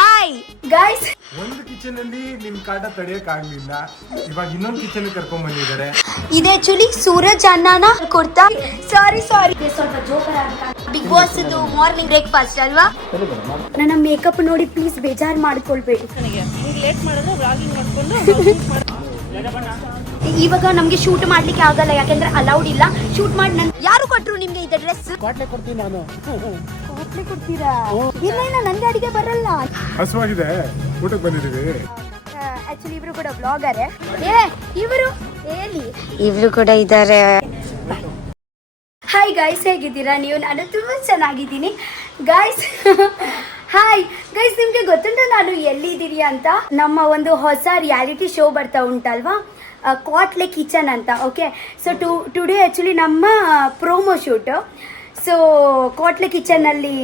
Hi guys, ಒಂದು kitchen ಅಲ್ಲಿ ನಿಮ್ ಕಾಟ ತಡೆಯಕ್ ಆಗ್ಲಿಲ್ಲ, ಇವಾಗ ಇನ್ನೊಂದು ಕಿಚನ್ ಕರ್ಕೊಂಡ್ ಬಂದಿದ್ದಾರೆ. ಇದು ಆಕ್ಚುಲಿ ಸೂರಜ್ ಅಣ್ಣನ ಕೊಡ್ತಾ ಸಾರಿ ಸ್ವಲ್ಪ joker big boss morning breakfast ಅಲ್ವಾ. ನನ್ನ ಮೇಕಪ್ ನೋಡಿ ಪ್ಲೀಸ್ ಬೇಜಾರು ಮಾಡ್ಕೊಳ್ಬೇಡಿ. ಲೇಟ್ ಮಾಡಿದ್ರೆ ವ್ಲಾಗಿಂಗ್ ಮಾಡ್ಕೊಂಡು ಇವಾಗ ನಮ್ಗೆ ಶೂಟ್ ಮಾಡ್ಲಿಕ್ಕೆ ಆಗಲ್ಲ, ಯಾಕಂದ್ರೆ ಅಲೌಡ್ ಇಲ್ಲ ಶೂಟ್ ಮಾಡಿ. ಯಾರು ಕೊಟ್ರು ನಿಮ್ಗೆ ಇದು ಡ್ರೆಸ್? ಕ್ವಾಟ್ಲೆ ಕೊಡ್ತೀನಿ ನಾನು. ಕ್ವಾಟ್ಲೆ ಕೊಡ್ತೀರಾ? ಇಲ್ಲ ನಂಗೆ ಅಡಿಗೆ ಬರಲ್ಲ. ಹಸುವಾಗಿದೆ, ಊಟಕ್ಕೆ ಬಂದಿದ್ದೀವಿ. ಆಕ್ಚುಲಿ ಇವರು ಕೂಡ ಬ್ಲಾಗರ್. ಇವರು ಕೂಡ ಇದ್ದಾರೆ. ಹಾಯ್ ಗೈಸ್, ಹೇಗಿದ್ದೀರಾ ನೀವು? ನಾನು ತುಂಬಾ ಚೆನ್ನಾಗಿದ್ದೀನಿ ಗೈಸ್. ಹಾಯ್ ಗೈಸ್, ನಿಮ್ಗೆ ಗೊತ್ತುಂಟ ನಾನು ಎಲ್ಲಿದ್ದೀರಿ ಅಂತ? ನಮ್ಮ ಒಂದು ಹೊಸ ರಿಯಾಲಿಟಿ ಶೋ ಬರ್ತಾ ಉಂಟಲ್ವಾ, ಕ್ವಾಟ್ಲೆ ಕಿಚನ್ ಅಂತ. ಓಕೆ, ಸೊ ಟುಡೇ ಆ್ಯಕ್ಚುಲಿ ನಮ್ಮ ಪ್ರೋಮೋ ಶೂಟ್. ಸೊ ಕ್ವಾಟ್ಲೆ ಕಿಚನಲ್ಲಿ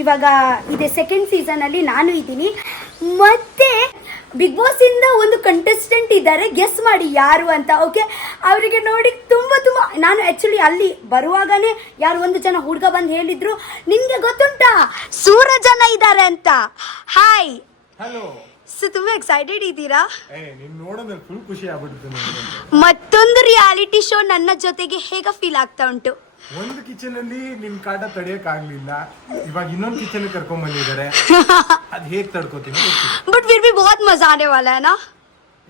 ಇವಾಗ ಇದೆ ಸೆಕೆಂಡ್ ಸೀಸನಲ್ಲಿ ನಾನು ಇದ್ದೀನಿ. ಮತ್ತೆ ಬಿಗ್ ಬಾಸ್ ಇಂದ ಒಂದು ಕಂಟೆಸ್ಟೆಂಟ್ ಇದ್ದಾರೆ, ಗೆಸ್ ಮಾಡಿ ಯಾರು ಅಂತ. ಓಕೆ, ಅವರಿಗೆ ನೋಡಿ ತುಂಬ ನಾನು ಆ್ಯಕ್ಚುಲಿ ಅಲ್ಲಿ ಬರುವಾಗನೇ ಯಾರು ಒಂದು ಜನ ಹುಡುಗ ಬಂದು ಹೇಳಿದ್ರು, ನಿನ್ಗೆ ಗೊತ್ತುಂಟಾ ಸೂರಜನ ಇದ್ದಾರೆ ಅಂತ. Hi, hello. ಸೊ ತುಂಬಾ ಎಕ್ಸೈಟೆಡ್ ಇದ್ದೀರಾ? ನಿಮ್ ನೋಡೋದ್ರಲ್ಲಿ ಫುಲ್ ಖುಷಿ ಆಗ್ಬಿಡ್ತು. ಮತ್ತೊಂದು ರಿಯಾಲಿಟಿ ಶೋ ನನ್ನ ಜೊತೆಗೆ ಹೇಗೆ ಫೀಲ್ ಆಗ್ತಾ ಉಂಟು? ಒಂದು ಕಿಚನ್ ಅಲ್ಲಿ ನಿಮ್ ಕಾಟ ತಡೆಯಕ್ ಆಗ್ಲಿಲ್ಲ, ಇವಾಗ ಇನ್ನೊಂದು ಕಿಚನ್ ಕರ್ಕೊಂಡ್ ಬಂದಿದ್ದಾರೆ. ಅದ್ ಹೇಗ್ ತಡ್ಕೋತೀನಿ ಬಟ್ ಫಿರ್ ಭಿ ಬಹುತ್ ಮಜಾ ಆನೆ ವಾಲಾ ಹೈ ನಾ.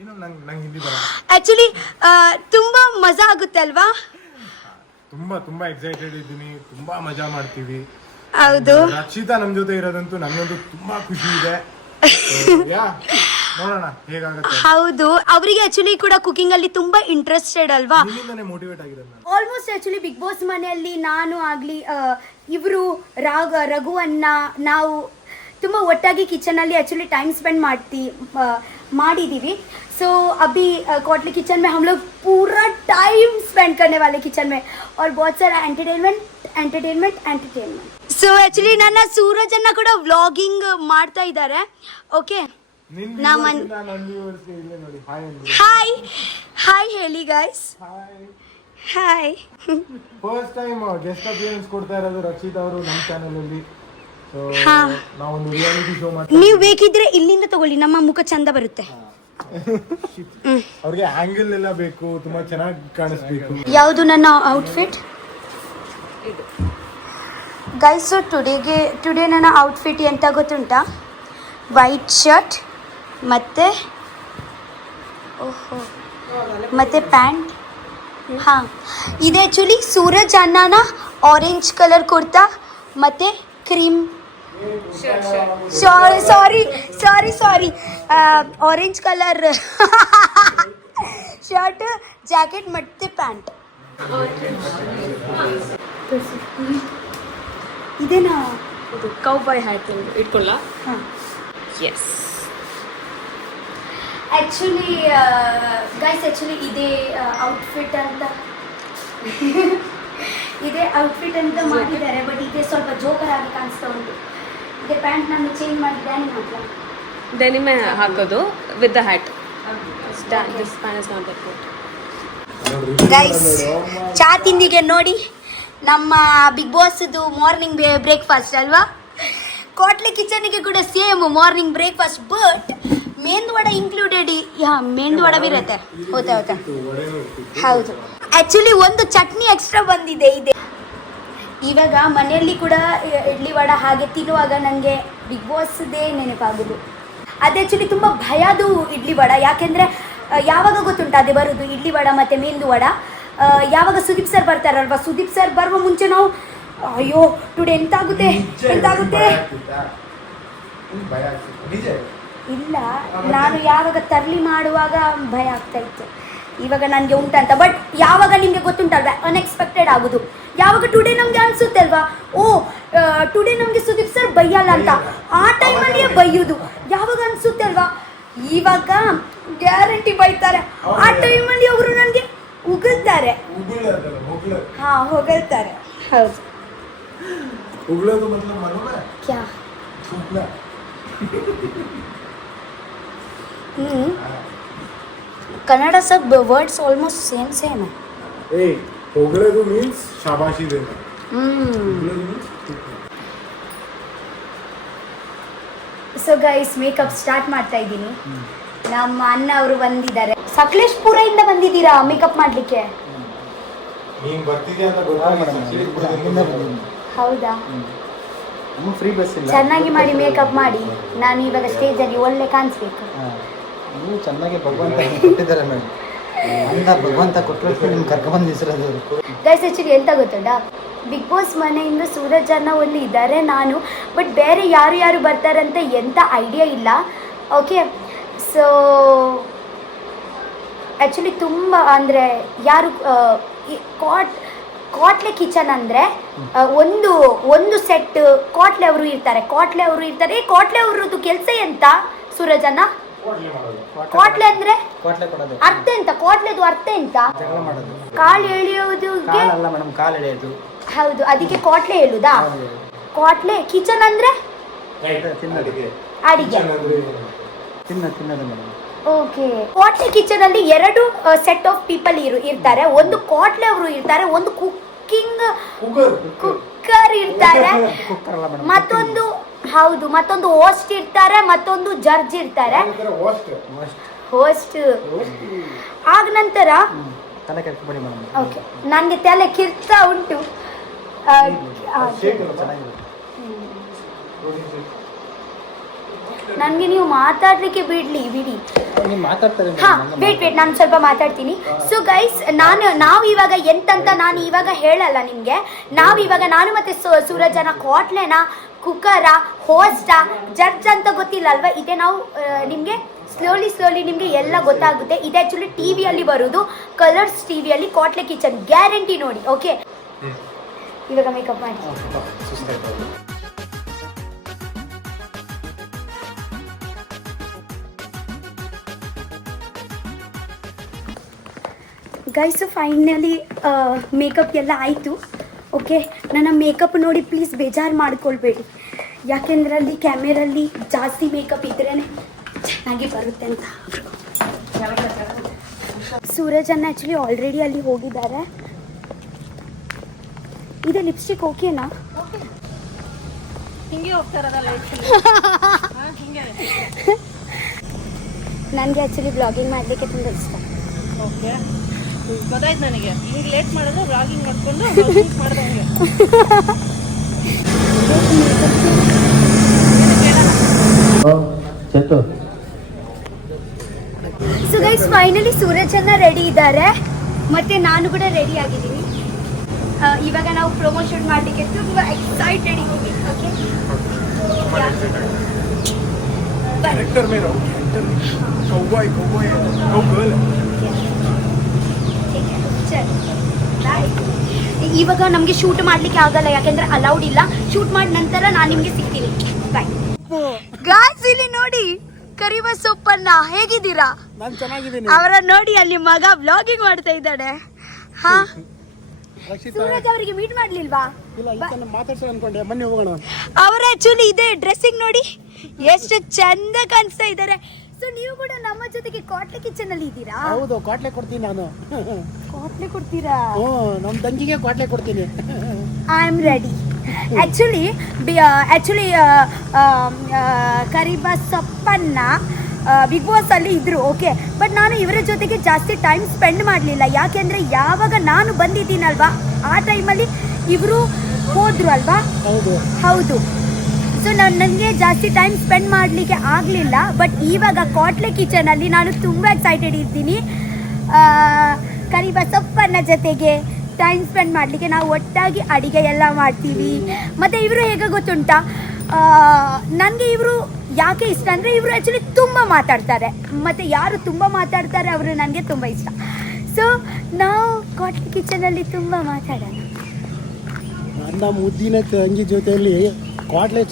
ಇನ್ನು ನಂಗೆ ಹಿಂದಿ ಬರಲ್ಲ ಆಕ್ಚುಲಿ. ತುಂಬಾ ಮಜಾ ಆಗುತ್ತೆ ಅಲ್ವಾ? ತುಂಬಾ ಎಕ್ಸೈಟೆಡ್ ಇದ್ದೀನಿ, ತುಂಬಾ ಮಜಾ ಮಾಡ್ತೀವಿ. ಹೌದು, ರಕ್ಷಿತಾ ನಮ್ ಜೊತೆ ಇರೋದಂತೂ ನಮ್ಗಂತೂ ತುಂಬಾ ಖುಷಿ ಇದೆ. ನೋಡೋಣ ಹೇಗಾಗುತ್ತೆ. ಹೌದು, ಅವರಿಗೆ ಆಕ್ಚುಲಿ ಕೂಡ ಕುಕಿಂಗ್ ಅಲ್ಲಿ ತುಂಬಾ ಇಂಟ್ರೆಸ್ಟೆಡ್ ಅಲ್ವಾ. ನಿಮ್ಮಿಂದನೇ ಮೋಟಿವೇಟ್ ಆಗಿರೋದು. ಆಲ್ಮೋಸ್ಟ್ ಆಕ್ಚುಲಿ ಬಿಗ್ ಬಾಸ್ ಮನೆಯಲ್ಲಿ ನಾನು ಆಗ್ಲಿ ಇವರು ರಘು ಅಣ್ಣ ನಾವು ತುಂಬ ಒಟ್ಟಾಗಿ ಕಿಚನಲ್ಲಿ ಆ್ಯಕ್ಚುಲಿ टाइम स्पेंड ಮಾಡಿದ್ದೀವಿ. सो अभी क्वाटली किचन में हम लोग पूरा टाइम स्पेंड करने वाले किचन में, और बहुत सारा एंटरटेनमेंट. सो ಆ್ಯಕ್ಚುಲಿ ನನ್ನ ಸೂರಜ್ ಅನ್ನ ಕೂಡ ವ್ಲಾಗಿಂಗ್ ಮಾಡ್ತಾ ಇದ್ದಾರೆ. ಓಕೆ, ಹಾಯ್ ಹೇಳಿ guys. Hi, first time guest appearance ಕೊಡ್ತಾ ಇರೋದು ರಕ್ಷಿತ್ ಅವರು ನಮ್ಮ ಚಾನೆಲ್ ಅಲ್ಲಿ. ನಾವೊಂದು ರಿಯಾಲಿಟಿ ಶೋ ಮಾಡ್ತೀವಿ. ನೀವು ಬೇಕಿದ್ರೆ ಇಲ್ಲಿಂದ ತಗೊಳ್ಳಿ, ನಮ್ಮ ಮುಖ ಚಂದ ಬರುತ್ತೆ. ಅವ್ರಿಗೆ ಆಂಗಲ್ ಎಲ್ಲ ಬೇಕು, ತುಂಬಾ ಚೆನ್ನಾಗಿ ಕಾಣಿಸ್ಬೇಕು. ಯಾವುದು ನನ್ನ ಔಟ್ಫಿಟ್ ಗೈಸ್? ಟುಡೇ ನನ್ನ ಔಟ್ಫಿಟ್ ಎಂತ ಗೊತ್ತುಂಟಾ? ವೈಟ್ ಶರ್ಟ್ ಮತ್ತೆ ಪ್ಯಾಂಟ್. ಹಾಂ, ಇದು ಆ್ಯಕ್ಚುಲಿ ಸೂರಜ್ ಅಣ್ಣನ ಆರೆಂಜ್ ಕಲರ್ ಕುರ್ತಾ ಮತ್ತು ಕ್ರೀಮ್ ಸಾರಿ ಆರೆಂಜ್ ಕಲರ್ ಶರ್ಟ್, ಜಾಕೆಟ್ ಮತ್ತು ಪ್ಯಾಂಟ್. ಇದೇನಾ? ಇದು ಕೌಬಾಯ್ ಹ್ಯಾಟ್ ಇಟ್ಕೊಳ್ಳ. ಹಾಂ, ಎಸ್. ಆ್ಯಕ್ಚುಲಿ ಗೈಸ್, ಆ್ಯಕ್ಚುಲಿ ಇದೇ ಔಟ್ಫಿಟ್ ಅಂತ ಮಾಡಿದ್ದಾರೆ. ಬಟ್ ಇದೇ ಸ್ವಲ್ಪ ಜೋಕರ್ ಆಗಿ ಕಾಣಿಸ್ತಾ ಉಂಟು. ಇದೇ ಪ್ಯಾಂಟ್ ನಾನು ಚೇಂಜ್ ಮಾಡಿದ್ದೆ. ಡೆನಿಮೆ ಹಾಕೋದು with the hat. This pan is not that good. Guys, ಚಾ ತಿಂದಿಗೆ ನೋಡಿ ನಮ್ಮ ಬಿಗ್ ಬಾಸ್ದು ಮಾರ್ನಿಂಗ್ ಬ್ರೇಕ್ಫಾಸ್ಟ್ ಅಲ್ವಾ. ಕ್ವಾಟ್ಲೆ ಕಿಚನ್ಗೆ ಕೂಡ same morning breakfast, but medu vada included. Medu vada ಬಿ ಇರುತ್ತೆ. ಹೌದು, ಆ್ಯಕ್ಚುಲಿ ಒಂದು ಚಟ್ನಿ ಎಕ್ಸ್ಟ್ರಾ ಬಂದಿದೆ. ಇವಾಗ ಮನೆಯಲ್ಲಿ ಕೂಡ ಇಡ್ಲಿ ವಡ ಹಾಗೆ ತಿನ್ನುವಾಗ ನನಗೆ ಬಿಗ್ ಬಾಸ್ದೇ ನೆನಪಾಗೋದು. ಅದು ಆ್ಯಕ್ಚುಲಿ ತುಂಬ ಭಯದು ಇಡ್ಲಿ ವಡ, ಯಾಕೆಂದರೆ ಯಾವಾಗ ಗೊತ್ತುಂಟು ಅದೇ ಬರೋದು ಇಡ್ಲಿ ವಡ ಮತ್ತು ಮೇಂದು ವಡ. ಯಾವಾಗ ಸುದೀಪ್ ಸರ್ ಬರ್ತಾರಲ್ವ, ಸುದೀಪ್ ಸರ್ ಬರುವ ಮುಂಚೆ ನಾವು ಅಯ್ಯೋ ಟುಡೇ ಎಂತಾಗುತ್ತೆ. ಇಲ್ಲ, ನಾನು ಯಾವಾಗ ತರಲಿ ಮಾಡುವಾಗ ಭಯ ಆಗ್ತಾ ಇತ್ತು, ಇವಾಗ ನನಗೆ ಉಂಟಂತ. ಬಟ್ ಯಾವಾಗ ನಿಮಗೆ ಗೊತ್ತುಂಟಲ್ವ, ಅನ್ಎಕ್ಸ್ಪೆಕ್ಟೆಡ್ ಆಗೋದು. ಯಾವಾಗ ಟುಡೇ ನಮಗೆ ಅನಿಸುತ್ತೆ ಅಲ್ವಾ, ಟುಡೇ ನಮಗೆ ಸುದೀಪ್ ಸರ್ ಬೈಯಲ್ಲ ಅಂತ, ಆ ಟೈಮಲ್ಲಿಯೇ ಬೈಯೋದು. ಯಾವಾಗ ಅನಿಸುತ್ತೆ ಅಲ್ವಾ, ಇವಾಗ ಗ್ಯಾರಂಟಿ ಬೈತಾರೆ, ಆ ಟೈಮಲ್ಲಿ ಅವರು ನನಗೆ ಉಗುಳ್ತಾರೆ. ಹೊಗಳ್ತಾರೆ. ಹೌದು. ಕ್ಯಾ ಕನ್ನಡ सब वर्ड्स ऑलमोस्ट सेम है. ಹೊಗಳೋದು ಮೀನ್ಸ್ ಶಾಬಾಷಿ ದೇನ. ಸೊ ಗೈಸ್ ಮೇಕಪ್ ಸ್ಟಾರ್ಟ್ ಮಾಡ್ತಾ ಇದ್ದೀನಿ. ನಮ್ಮ ಅಣ್ಣ ಅವರು ಬಂದಿದ್ದಾರೆ. ಸಕಲೇಶ್ಪುರದಿಂದ ಬಂದಿದ್ದೀರಾ ಮೇಕಪ್ ಮಾಡ್ಲಿಕ್ಕೆ? ನೀನ್ ಬರ್ತಿದ್ಯಾ ಅಂತ ಗೊತ್ತಾಗಿಲ್ಲ. ಹೌದಾ? ಫ್ರೀ ಬಸ್ ಇಲ್ಲ. ಚೆನ್ನಾಗಿ ಮಾಡಿ ಮೇಕಪ್ ಮಾಡಿ. ನಾನು ಇವಾಗ ಸ್ಟೇಜ್ ಅಲ್ಲಿ ಒಳ್ಳೆ ಕಾಣಿಸ್ಬೇಕು. ನೀವು ಚೆನ್ನಾಗಿ ಭಗವಂತ ಕೊಟ್ಟಿದ್ದಾರೆ ಮೇಡಮ್. ಅಂತ ಭಗವಂತ ಕೊಟ್ಟರೆ ನಿಮ್ಗೆ ಕರ್ಕೊಂಡ್ಬಂದು ಹೆಸರದು. ಗೈಸ್ ಆ್ಯಕ್ಚುಲಿ ಎಂತ ಗೊತ್ತುಂಟ, ಬಿಗ್ ಬಾಸ್ ಮನೆಯಿಂದ ಸೂರಜ್ ಅಣ್ಣ ಒಂದು ಇದ್ದಾರೆ, ನಾನು ಬಟ್ ಬೇರೆ ಯಾರು ಯಾರು ಬರ್ತಾರೆ ಅಂತ ಎಂಥ ಐಡಿಯಾ ಇಲ್ಲ. ಓಕೆ, ಸೊ ಆ್ಯಕ್ಚುಲಿ ತುಂಬ ಅಂದರೆ ಯಾರು ಕಾಟ್ಲೆ ಕಿಚನ್ ಅಂದರೆ ಒಂದು ಸೆಟ್ ಕಾಟ್ಲೆ ಅವರು ಇರ್ತಾರೆ. ಕಾಟ್ಲೆ ಅವ್ರದ್ದು ಕೆಲಸ ಎಂತ ಸೂರಜ್ ಅಣ್ಣ? ಕಾಟ್ಲೆ ಅಂದ್ರೆ ಕೋಟ್ಲೆ ಕೊಡೋದು. ಅರ್ಥ ಎಂತ? ಕಾಟ್ಲೆದು ಅರ್ಥ ಎಂತ? ಜಗಳ ಮಾಡೋದು. ಕಾಲು ಎಳೆಯೋದು. ಕಾಲಲ್ಲ ಮೇಡಮ್, ಕಾಲು ಎಳೆಯೋದು. ಹೌದು, ಅದಕ್ಕೆ ಕಾಟ್ಲೆ ಹೇಳುದಾ? ಕಾಟ್ಲೆ ಕಿಚನ್ ಅಂದ್ರೆ ತಿನ್ನೋದಿಗೆ, ಅಡಿಗೆ. ತಿನ್ನೋದು ಮೇಡಮ್. ಓಕೆ, ಕಾಟ್ಲೆ ಕಿಚನ್ ಅಲ್ಲಿ ಎರಡು ಸೆಟ್ ಆಫ್ ಪೀಪಲ್ ಇರ್ತಾರೆ. ಒಂದು ಕಾಟ್ಲೆ ಅವರು ಇರ್ತಾರೆ, ಒಂದು ಕುಕ್ಕಿಂಗ್ ಕುಕ್ಕರ್ ಇರ್ತಾರೆ, ಮತ್ತೊಂದು ಹೌದು ಮತ್ತೊಂದು ಹೋಸ್ಟ್ ಇರ್ತಾರೆ, ಮತ್ತೊಂದು ಜಡ್ಜ್ ಇರ್ತಾರೆ. ಹೋಸ್ಟ್ ಆಗ ನಂತರ ತಲೆ ಕೆಡ್ಕೊಬೇಡಿ ಮೇಡಮ್. ಓಕೆ, ನನಗೆ ತಲೆ ಕಿರ್ತಾ ಉಂಟು. ನನಗೆ ನೀವು ಮಾತಾಡ್ಲಿಕ್ಕೆ ಬಿಡಿ. ನೀವು ಮಾತಾಡ್ತಾರೆ ಹಾ, ವೇಟ್ ನಾನು ಸ್ವಲ್ಪ ಮಾತಾಡ್ತೀನಿ. ಸೊ ಗೈಸ್, ನಾವು ಇವಾಗ ಎಂತಂತ ನಾನು ಇವಾಗ ಹೇಳಲ್ಲ ನಿಮಗೆ. ನಾನು ಮತ್ತೆ ಸೂರಜ್ ಅಣ್ಣ ಕಾಟ್ಲೆನಾ, ಕುಕ್ಕರ, ಹೋಸ್ಟಾ, ಜಡ್ಜ್ ಅಂತ ಗೊತ್ತಿಲ್ಲ ಅಲ್ವಾ? ಇದೆ ನಾವು ನಿಮಗೆ ಸ್ಲೋಲಿ ನಿಮಗೆ ಎಲ್ಲ ಗೊತ್ತಾಗುತ್ತೆ. ಇದು ಆ್ಯಕ್ಚುಲಿ ಟಿ ವಿಯಲ್ಲಿ ಬರೋದು, ಕಲರ್ಸ್ ಟಿವಿಯಲ್ಲಿ ಕಾಟ್ಲೆ ಕಿಚನ್, ಗ್ಯಾರಂಟಿ ನೋಡಿ. ಓಕೆ, ಇವಾಗ ಮೇಕಪ್ ಮಾಡಿ. ಗೈಸ್, ಫೈನಲಿ ಮೇಕಪ್ ಎಲ್ಲ ಆಯಿತು. ಓಕೆ, ನನ್ನ ಮೇಕಪ್ ನೋಡಿ ಪ್ಲೀಸ್ ಬೇಜಾರು ಮಾಡ್ಕೊಳ್ಬೇಡಿ, ಯಾಕೆಂದ್ರೆ ಅಲ್ಲಿ ಕ್ಯಾಮೆರಲ್ಲಿ ಜಾಸ್ತಿ ಮೇಕಪ್ ಇದ್ರೇ ಚೆನ್ನಾಗಿ ಬರುತ್ತೆ ಅಂತ. ಸೂರಜ್ ಅಣ್ಣ ಆ್ಯಕ್ಚುಲಿ ಆಲ್ರೆಡಿ ಅಲ್ಲಿ ಹೋಗಿದ್ದಾರೆ. ಇದು ಲಿಪ್ಸ್ಟಿಕ್ ಓಕೆನಾ? ನನಗೆ ಆ್ಯಕ್ಚುಲಿ ಬ್ಲಾಗಿಂಗ್ ಮಾಡಲಿಕ್ಕೆ ತುಂಬ ಇಷ್ಟ. ಓಕೆ, ಗೊತ್ತಾಯ್ತು ನನಗೆ. ಈಗ ಲೇಟ್ ಮಾಡಿದ್ರೆ ವ್ಲಾಗಿಂಗ್ ಮಾಡ್ಕೊಂಡು ಮಾಡ್ದಂಗೆ. ಸೊ ಗೈಸ್, ಫೈನಲಿ ಸೂರಜ್ ಅಣ್ಣ ರೆಡಿ ಇದ್ದಾರೆ, ಮತ್ತೆ ನಾನು ಕೂಡ ರೆಡಿ ಆಗಿದ್ದೀನಿ. ಇವಾಗ ನಾವು ಪ್ರಮೋಷನ್ ಮಾಡಲಿಕ್ಕೆ ತುಂಬ ಎಕ್ಸೈಟೆಡ್ ಇದ್ದೀವಿ. ಓಕೆ, ಇವಾಗ ನಮಗೆ ಶೂಟ್ ಮಾಡ್ಲಿಕ್ಕೆ ಆಗಲ್ಲ, ಯಾಕೆಂದ್ರೆ ಅಲೌಡ್ ಇಲ್ಲ. ಶೂಟ್ ಮಾಡಿದ ನಂತರ ನಾನು ನಿಮ್ಗೆ ಸಿಗ್ತೀನಿ. ಬಾಯ್. ಗಾಯ್ಸ್, ಇಲ್ಲಿ ನೋಡಿ ಕರಿಬಸಪ್ಪಣ್ಣ, ಹೇಗಿದ್ದೀರಾ? ನಾನು ಚೆನ್ನಾಗಿದ್ದೀನಿ. ಅವರ ನೋಡಿ ಅಲ್ಲಿ ಮಗ ಬ್ಲಾಗಿಂಗ್ ಮಾಡ್ತಾ ಇದ್ದಾನೆ. ಹಾ, ಸೂರಜ್ ಅವರಿಗೆ ಮೀಟ್ ಮಾಡ್ಲಿಲ್ವಾ? ಮಾತಾಡ್ಸೋ ಅನ್ಕೊಂಡೆ, ಬನ್ನಿ ಹೋಗೋಣ. ಅವರ ಆಕ್ಚುಲಿ ಇದೆ ಡ್ರೆಸ್ಸಿಂಗ್ ನೋಡಿ ಎಷ್ಟು ಚಂದ ಕಾಣಿಸ್ತಾ ಇದ್ದಾರೆ. ಸೊ ನೀವು ಕೂಡ ನಮ್ಮ ಜೊತೆಗೆ ಕಾಟ್ಲೆ ಕಿಚನ್ ಅಲ್ಲಿ ಇದ್ದೀರಾ? ಹೌದು, ಕ್ವಾಟ್ಲೆ ಕೊಡ್ತೀನಿ ನಾನು. ಕಾಟ್ಲೆ ಕೊಡ್ತೀರಾ? ನಮ್ಮ ತಂಗಿಗೆ ಕ್ವಾಟ್ಲೆ ಕೊಡ್ತೀನಿ. I am ready. Actually Karibasappanna Bigg Boss ಅಲ್ಲಿ ಇದ್ರು. ಓಕೆ, ಬಟ್ ನಾನು ಇವರ ಜೊತೆಗೆ ಜಾಸ್ತಿ ಟೈಮ್ ಸ್ಪೆಂಡ್ ಮಾಡಲಿಲ್ಲ, ಯಾಕೆಂದ್ರೆ ಯಾವಾಗ ನಾನು ಬಂದಿದ್ದೀನಲ್ವಾ ಆ ಟೈಮಲ್ಲಿ ಇವರು ಹೋದ್ರು ಅಲ್ವಾ? ಹೌದು. ಸೊ ನನಗೆ ಜಾಸ್ತಿ ಟೈಮ್ ಸ್ಪೆಂಡ್ ಮಾಡಲಿಕ್ಕೆ ಆಗಲಿಲ್ಲ. ಬಟ್ ಇವಾಗ ಕಾಟ್ಲೆ ಕಿಚನಲ್ಲಿ ನಾನು ತುಂಬ ಎಕ್ಸೈಟೆಡ್ ಇದ್ದೀನಿ. ಕರಿಬಸಪ್ಪನ ಜೊತೆಗೆ ಟೈಮ್ ಸ್ಪೆಂಡ್ ಮಾಡಲಿಕ್ಕೆ ನಾವು ಒಟ್ಟಾಗಿ ಅಡಿಗೆ ಎಲ್ಲ ಮಾಡ್ತೀವಿ. ಮತ್ತು ಇವರು ಹೇಗೆ ಗೊತ್ತುಂಟಾ, ನನಗೆ ಇವರು ಯಾಕೆ ಇಷ್ಟ ಅಂದರೆ ಇವರು ಆ್ಯಕ್ಚುಲಿ ತುಂಬ ಮಾತಾಡ್ತಾರೆ, ಮತ್ತು ಯಾರು ತುಂಬ ಮಾತಾಡ್ತಾರೆ ಅವರು ನನಗೆ ತುಂಬ ಇಷ್ಟ. ಸೊ ನಾವು ಕಾಟ್ಲೆ ಕಿಚನಲ್ಲಿ ತುಂಬ ಮಾತಾಡೋಣ. ನನ್ನ ಮುದ್ದಿನ ತಂಗಿ ಜೊತೆಯಲ್ಲಿ ಕ್ವಾಟ್ಲೆ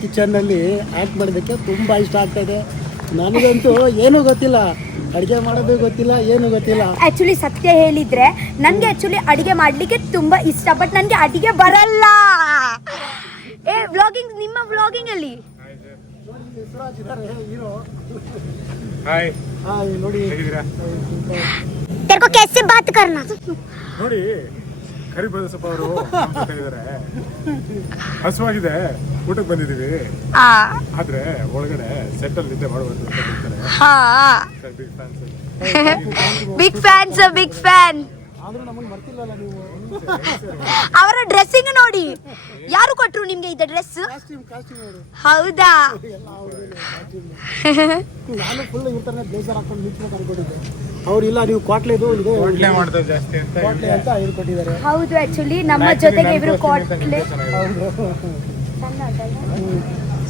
ಕಿಚನ್ನಲ್ಲಿ ಆ್ಯಕ್ಟ್ ಮಾಡೋದಕ್ಕೆ ತುಂಬ ಇಷ್ಟ ಆಗ್ತಾಯಿದೆ. ನನಗಂತೂ ಏನೂ ಗೊತ್ತಿಲ್ಲ, ಅಡುಗೆ ಮಾಡೋದು ಗೊತ್ತಿಲ್ಲ, ಏನು ಗೊತ್ತಿಲ್ಲ. ಆ್ಯಕ್ಚುಲಿ ಸತ್ಯ ಹೇಳಿದರೆ ನನಗೆ ಆ್ಯಕ್ಚುಲಿ ಅಡುಗೆ ಮಾಡಲಿಕ್ಕೆ ತುಂಬ ಇಷ್ಟ, ಬಟ್ ನನಗೆ ಅಡುಗೆ ಬರಲ್ಲ. ವ್ಲಾಗಿಂಗ್, ನಿಮ್ಮ ವ್ಲಾಗಿಂಗಲ್ಲಿ ನೋಡಿ तेरे को कैसे बात करना? ನೋಡಿ ಕರಿಬೇವು ಸೊಪ್ಪ ಅವರು ಇದ್ದಾರೆ. ಹಸುವಾಗಿದೆ, ಊಟಕ್ಕೆ ಬಂದಿದೀವಿ, ಆ, ಆದ್ರೆ ಒಳಗಡೆ ಸೆಟ್ ಅಲ್ಲಿ ನಿದ್ದೆ ಮಾಡಬಾರ್ದು ಅಂತ ಹೇಳ್ತಾರೆ. ಹಾ ಬಿಗ್ ಫ್ಯಾನ್ಸ್, ಬಿಗ್ ಫ್ಯಾನ್. ಆದ್ರೂ ನಮಗೆ ಬರ್ತಿಲ್ಲಲ್ಲ ನೀವು. ಅವರ ಡ್ರೆಸ್ಸಿಂಗ್ ನೋಡಿ. ಯಾರು ಕೊಟ್ರು ನಿಮ್ಗೆ ಇದು ಡ್ರೆಸ್? ಕಾಸ್ಟ್ಯೂಮ್ ಅವರು ಹೌದಾ? ಎಲ್ಲ ಅವ್ರಿಗೆ costume. ನಾನು ಫುಲ್ ಇರ್ತಾನೆ ಬ್ಲೇಸರ್ ಹಾಕೊಂಡು ನಿಂತ್ಬೇಕು ಅನ್ಕೊಂಡಿದ್ದೆ. ಅವ್ರು ಇಲ್ಲ ನೀವು ಕ್ವಾಟ್ಲೆದು ಇದೆ ಹೋಟ್ಲೆ ಮಾಡ್ತಾರೆ ಜಾಸ್ತಿ ಅಂತ ಕ್ವಾಟ್ಲೆ ಅಂತ ಹೇಳ್ಕೊಟ್ಟಿದ್ದಾರೆ. ಹೌದು, ಆಕ್ಚುಲಿ ನಮ್ಮ ಜೊತೆಗೆ ಇಬ್ರು ಕಾಟ್ಲೆ.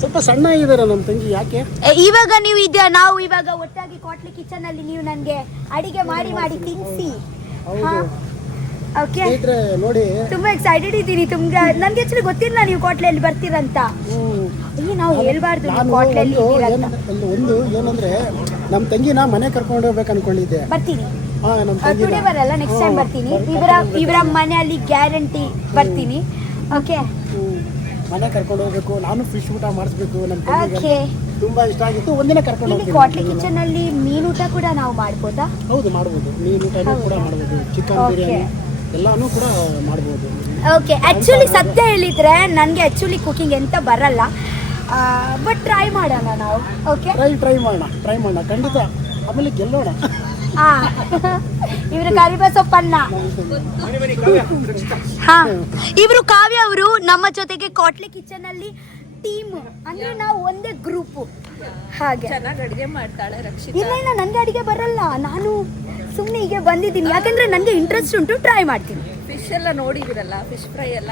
ಸ್ವಲ್ಪ ಸಣ್ಣ ಇದ್ದಾರೆ ನಮ್ಮ ತಂಗಿ. ಯಾಕೆ ಇವಾಗ ನೀವು ನಾವು ಇವಾಗ ಒಟ್ಟಾಗಿ ಕಾಟ್ಲೆ ಕಿಚನ್ ಅಲ್ಲಿ ನೀವು ನನ್ಗೆ ಅಡಿಗೆ ಮಾಡಿ ಮಾಡಿ ತಿನ್ಸಿ. ಓಕೆ, ಸ್ನೇಹಿತರೆ ನೋಡಿ, ತುಂಬಾ ಎಕ್ಸೈಟೆಡ್ ಇದ್ದೀನಿ. ತುಂಬಾ ನನ್ಗೆ ಆಕ್ಚುಲಿ ಗೊತ್ತಿಲ್ಲ ನೀವು ಕಾಟ್ಲೆಯಲ್ಲಿ ಬರ್ತೀರಂತ. ಇಲ್ಲಿ ನಾವು ಹೇಳ್ಬಾರ್ದು ನೀವು ಕಾಟ್ಲೆಯಲ್ಲಿ ಇದ್ದೀರಂತ. ಒಂದು ಏನಂದ್ರೆ ನಮ್ಮ ತಂಗಿನ ಮನೆ ಕರ್ಕೊಂಡು ಹೋಗ್ಬೇಕು ಅನ್ಕೊಂಡಿದ್ದೆ. ಬರ್ತೀನಿ, ನಮ್ಮ ತಂಗಿ ಟುಡೇ ಬರಲ್ಲ, ನೆಕ್ಸ್ಟ್ ಟೈಮ್ ಬರ್ತೀನಿ. ಇವರ ಮನೆಯಲ್ಲಿ ಗ್ಯಾರಂಟಿ ಬರ್ತೀನಿ. ಓಕೆ, ಮನೆ ಕರ್ಕೊಂಡು ಹೋಗ್ಬೇಕು. ನಾನು ಫಿಶ್ ಊಟ ಮಾಡಿಸ್ಬೇಕು. ನಮ್ಮ ತಂಗಿಗೆ ಓಕೆ. ತುಂಬಾ ಇಷ್ಟ ಆಗಿತ್ತು. ಒಂದಿನ ಕರ್ಕೊಂಡು ಇಲ್ಲಿ ಹೋಗ್ತೀನಿ. ಕಾಟ್ಲೆ ಕಿಚನ್ ಅಲ್ಲಿ ಮೀನು ಊಟ ಕೂಡ ನಾವು ಮಾಡ್ಬೋದಾ? ಹೌದು, ಮಾಡ್ಬೋದು. ಮೀನು ಊಟ ಕೂಡ ಮಾಡ್ಬೋದು. ಚಿಕನ್ ಬಿರಿಯಾನಿ ಎಲ್ಲಾನು ಕೂಡ ಮಾಡ್ಬೋದು. ಓಕೆ, ಆ್ಯಕ್ಚುಲಿ ಸತ್ಯ ಹೇಳಿದ್ರೆ ನನಗೆ ಆ್ಯಕ್ಚುಲಿ ಕುಕಿಂಗ್ ಎಂತ ಬರಲ್ಲ, ಬಟ್ ಟ್ರೈ ಮಾಡೋಣ ನಾವು. ಓಕೆ, ಟ್ರೈ ಮಾಡೋಣ ಖಂಡಿತ. ಆಮೇಲೆ ಗೆಲ್ಲೋಣ. ಇವರು ಕರಿಬೇವು ಸೊಪ್ಪನ್ನ. ಹಾ, ಇವರು ಕಾವ್ಯ ಅವರು ನಮ್ಮ ಜೊತೆಗೆ ಕಾಟ್ಲೆ ಕಿಚನ್ ಅಲ್ಲಿ ಟೀಮ್, ಅಂದ್ರೆ ನಾವು ಒಂದೇ ಗ್ರೂಪ್. ಹಾಗೆ ಚೆನ್ನಾಗಿ ಅಡುಗೆ ಮಾಡ್ತಾಳೆ ರಕ್ಷಿತಾ. ಇಲ್ಲ ನನಗೆ ಅಡಿಗೆ ಬರಲ್ಲ. ನಾನು ಸುಮ್ಮನೆ ಹೀಗೆ ಬಂದಿದ್ದೀನಿ, ಯಾಕಂದ್ರೆ ನನಗೆ ಇಂಟ್ರೆಸ್ಟ್ ಉಂಟು, ಟ್ರೈ ಮಾಡ್ತೀನಿ. ಫಿಶ್ ಎಲ್ಲ ನೋಡಿದಿರಲ್ಲ, ಫಿಶ್ ಫ್ರೈ ಎಲ್ಲ.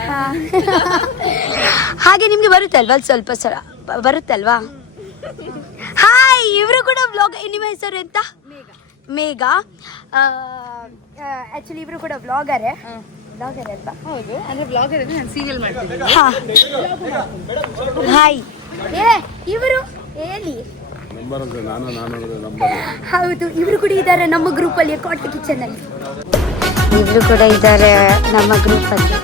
ಹಾಗೆ ನಿಮ್ಗೆ ಬರುತ್ತಲ್ವಾ ಸ್ವಲ್ಪ ಬರುತ್ತಲ್ವಾ? ಹಾಯ್, ಇವರು ಕೂಡ ಬ್ಲಾಗ್. ನಿಮ್ಮ ಹೆಸರು ಎಂತ? ಮೇಘ. ಆಕ್ಚುಲಿ ಇವರು ಕೂಡ ಬ್ಲಾಗರೇ ಅಲ್ವಾ? ಹೌದು, ಅಂದ್ರೆ ಬ್ಲಾಗರ್ ಇದೆ, ನಾನು ಸೀರಿಯಲ್ ಮಾಡ್ತೀನಿ. ಹಾಯ್, ಇವರು ಹೇಳಿ. ಹೌದು, ಇವರು ಕೂಡ ಇದ್ದಾರೆ ನಮ್ಮ ಗ್ರೂಪ್ ಅಲ್ಲಿ, ಕಾಟ್ಲೆ ಕಿಚನ್ ಅಲ್ಲಿ. ಇವರು ಕೂಡ ಇದ್ದಾರೆ ನಮ್ಮ ಗ್ರೂಪ್ ಅಲ್ಲಿ.